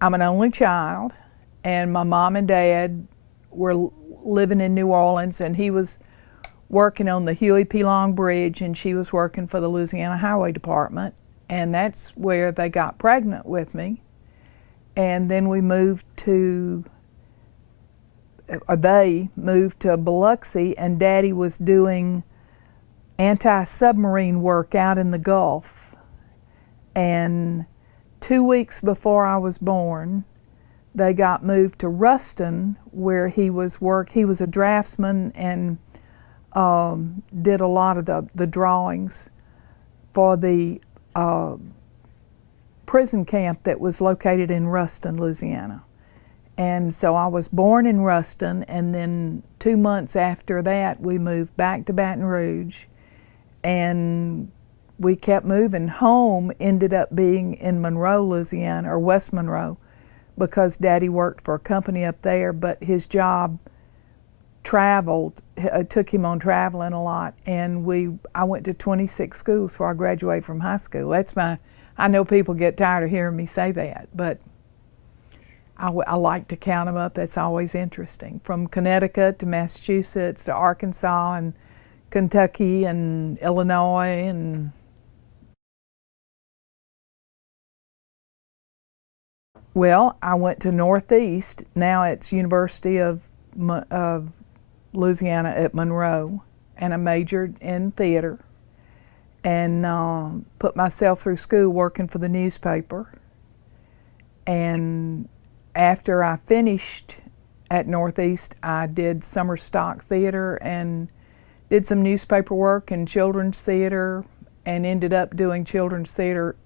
I'm an only child, and my mom and dad were living in New Orleans, and he was working on the Huey P. Long Bridge, and she was working for the Louisiana Highway Department, and that's where they got pregnant with me. And then we moved to, or they moved to Biloxi, and Daddy was doing anti-submarine work out in the Gulf. And 2 weeks before I was born, they got moved to Ruston, where he was a draftsman and did a lot of the drawings for the prison camp that was located in Ruston, Louisiana. And so I was born in Ruston, and then 2 months after that we moved back to Baton Rouge, and we kept moving. Home ended up being in Monroe, Louisiana, or West Monroe, because Daddy worked for a company up there, but his job traveled, took him on traveling a lot, and I went to 26 schools before I graduated from high school. I know people get tired of hearing me say that, but I like to count them up. That's always interesting. From Connecticut to Massachusetts to Arkansas and Kentucky and Illinois and well, I went to Northeast. Now it's University of Louisiana at Monroe, and I majored in theater and put myself through school working for the newspaper. And after I finished at Northeast, I did summer stock theater and did some newspaper work and children's theater, and ended up doing children's theater,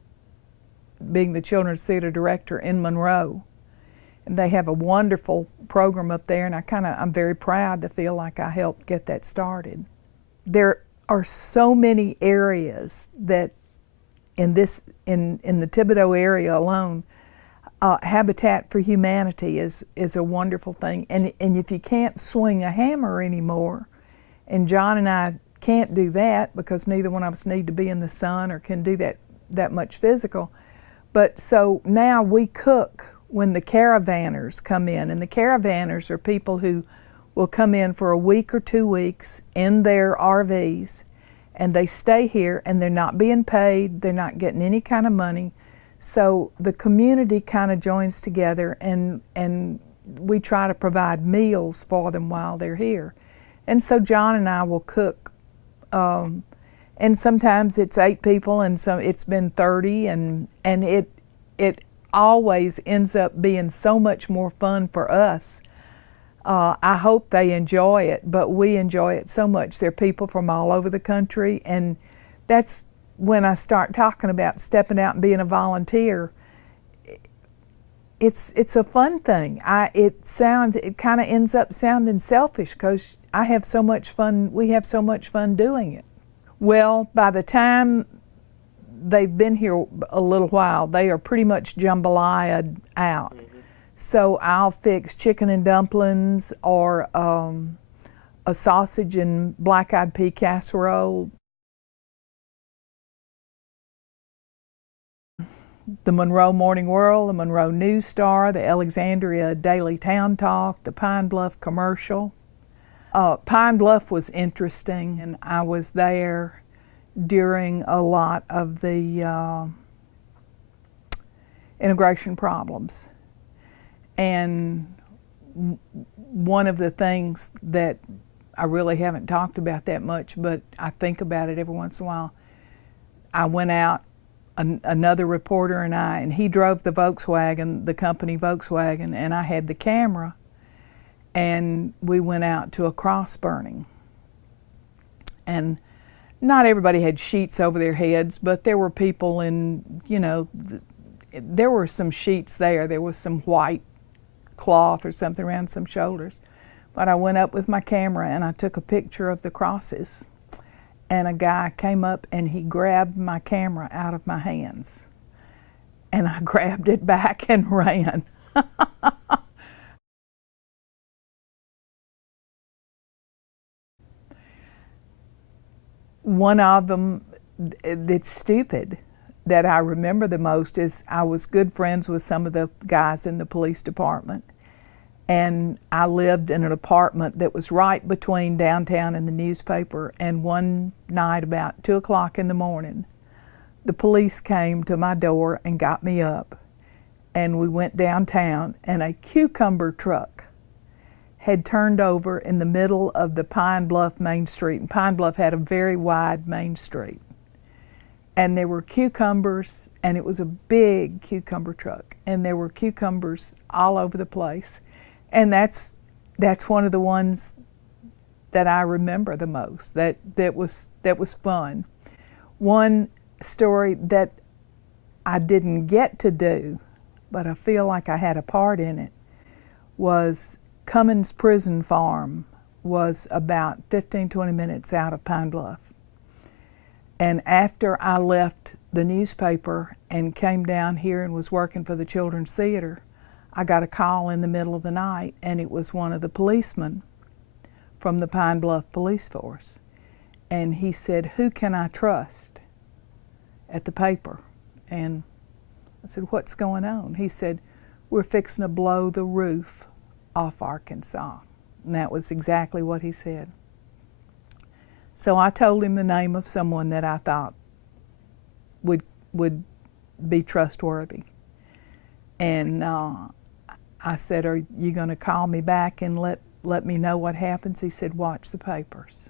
being the children's theater director in Monroe. And they have a wonderful program up there, and I'm very proud to feel like I helped get that started. There are so many areas that in the Thibodaux area alone, Habitat for Humanity is a wonderful thing. And if you can't swing a hammer anymore, and John and I can't do that because neither one of us need to be in the sun or can do that much physical, but so now we cook when the caravanners come in, and the caravanners are people who will come in for a week or 2 weeks in their RVs, and they stay here, and they're not being paid, they're not getting any kind of money. So the community kind of joins together, and we try to provide meals for them while they're here. And so John and I will cook, and sometimes it's 8 people, and it's been 30, and it always ends up being so much more fun for us. I hope they enjoy it, but we enjoy it so much. There are people from all over the country, and that's when I start talking about stepping out and being a volunteer. It's a fun thing. It kind of ends up sounding selfish because I have so much fun. We have so much fun doing it. Well, by the time they've been here a little while, they are pretty much jambalaya'd out. Mm-hmm. So I'll fix chicken and dumplings, or a sausage and black-eyed pea casserole. The Monroe Morning World, the Monroe News Star, the Alexandria Daily Town Talk, the Pine Bluff Commercial. Pine Bluff was interesting, and I was there during a lot of the integration problems. And one of the things that I really haven't talked about that much, but I think about it every once in a while, I went out, another reporter and he drove the Volkswagen, the company Volkswagen, and I had the camera, and we went out to a cross burning. And not everybody had sheets over their heads, but there were people in, there were some sheets there. There was some white cloth or something around some shoulders. But I went up with my camera and I took a picture of the crosses. And a guy came up and he grabbed my camera out of my hands. And I grabbed it back and ran. One of them, it's stupid. that I remember the most is I was good friends with some of the guys in the police department, and I lived in an apartment that was right between downtown and the newspaper. And one night about 2 o'clock in the morning, the police came to my door and got me up, and we went downtown, and a cucumber truck had turned over in the middle of the Pine Bluff Main Street. And Pine Bluff had a very wide main street. And there were cucumbers, and it was a big cucumber truck, and there were cucumbers all over the place. And that's one of the ones that I remember the most. That was fun. One story that I didn't get to do, but I feel like I had a part in it, was Cummins Prison Farm was about 15-20 minutes out of Pine Bluff. And after I left the newspaper and came down here and was working for the Children's Theater, I got a call in the middle of the night, and it was one of the policemen from the Pine Bluff Police Force. And he said, "Who can I trust at the paper?" And I said, "What's going on?" He said, "We're fixing to blow the roof off Arkansas." And that was exactly what he said. So I told him the name of someone that I thought would be trustworthy. And I said, "Are you going to call me back and let me know what happens?" He said, "Watch the papers."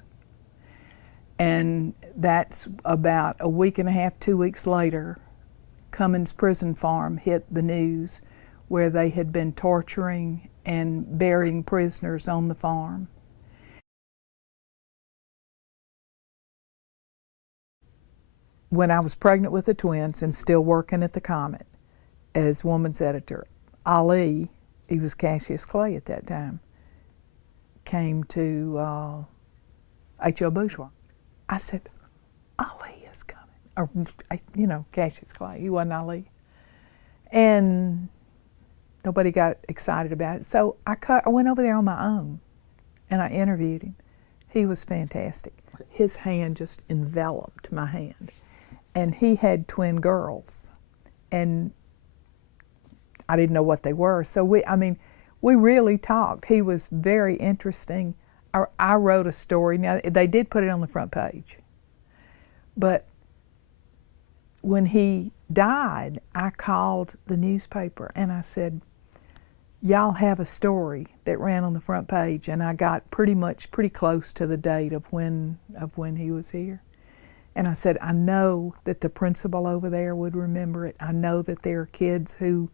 And that's about a week and a half, 2 weeks later, Cummins Prison Farm hit the news, where they had been torturing and burying prisoners on the farm. When I was pregnant with the twins and still working at the Comet as woman's editor, Ali, he was Cassius Clay at that time, came to H.O. Bourgeois. I said, "Ali is coming." Or, you know, Cassius Clay, he wasn't Ali. And nobody got excited about it. So I went over there on my own, and I interviewed him. He was fantastic. His hand just enveloped my hand. And he had twin girls, and I didn't know what they were. So we really talked. He was very interesting. I wrote a story. Now, they did put it on the front page. But when he died, I called the newspaper and I said, "Y'all have a story that ran on the front page." And I got pretty close to the date of when he was here. And I said, "I know that the principal over there would remember it. I know that there are kids who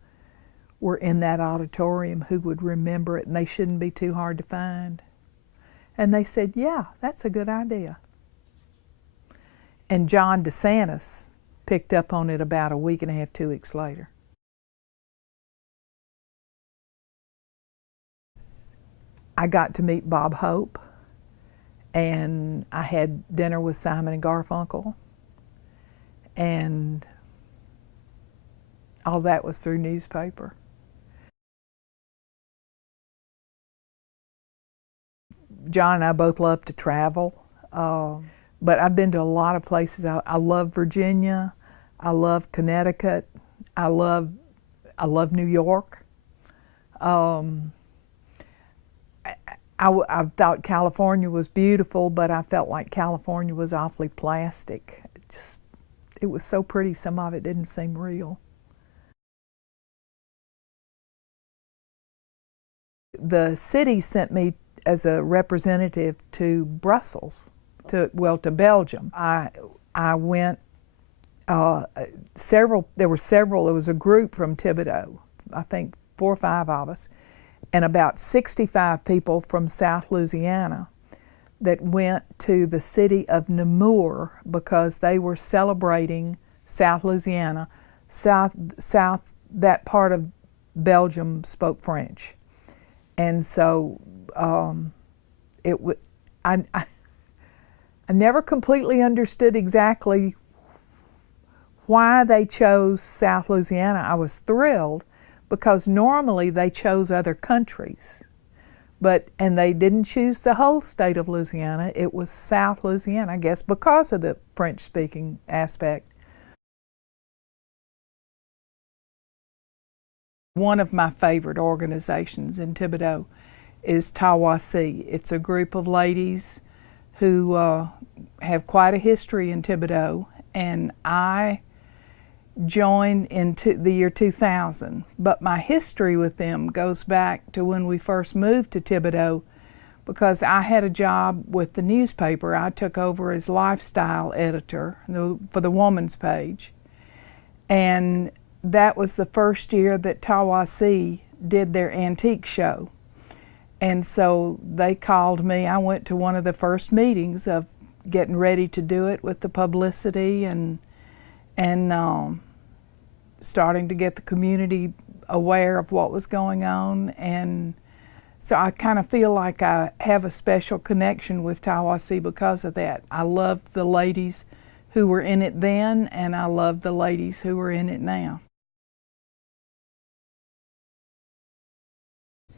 were in that auditorium who would remember it, and they shouldn't be too hard to find." And they said, "Yeah, that's a good idea." And John DeSantis picked up on it about a week and a half, 2 weeks later. I got to meet Bob Hope, and I had dinner with Simon and Garfunkel, and all that was through newspaper. John and I both love to travel, but I've been to a lot of places. I love Virginia, I love Connecticut, I love New York. I thought California was beautiful, but I felt like California was awfully plastic. It was so pretty, some of it didn't seem real. The city sent me as a representative to Brussels, to Belgium. I went, there was a group from Thibodeau, I think 4 or 5 of us, and about 65 people from South Louisiana that went to the city of Namur because they were celebrating South Louisiana. That part of Belgium spoke French. And so I never completely understood exactly why they chose South Louisiana. I was thrilled because normally they chose other countries, and they didn't choose the whole state of Louisiana. It was South Louisiana, I guess, because of the French-speaking aspect. One of my favorite organizations in Thibodaux is Tawasi. It's a group of ladies who have quite a history in Thibodaux, and I joined in the year 2000. But my history with them goes back to when we first moved to Thibodaux, because I had a job with the newspaper. I took over as lifestyle editor for the woman's page. And that was the first year that Tawasi did their antique show. And so they called me. I went to one of the first meetings of getting ready to do it with the publicity and starting to get the community aware of what was going on. And so I kind of feel like I have a special connection with Tawasi because of that. I loved the ladies who were in it then, and I love the ladies who are in it now.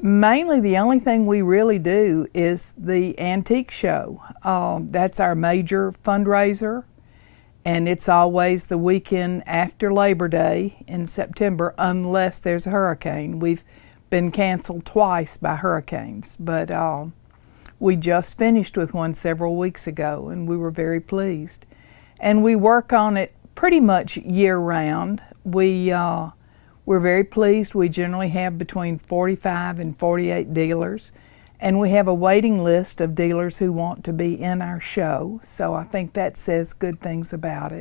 Mainly the only thing we really do is the antique show. That's our major fundraiser, and it's always the weekend after Labor Day in September unless there's a hurricane. We've been canceled twice by hurricanes, but we just finished with one several weeks ago and we were very pleased. And we work on it pretty much year-round. We're very pleased. We generally have between 45 and 48 dealers, and we have a waiting list of dealers who want to be in our show, so I think that says good things about it.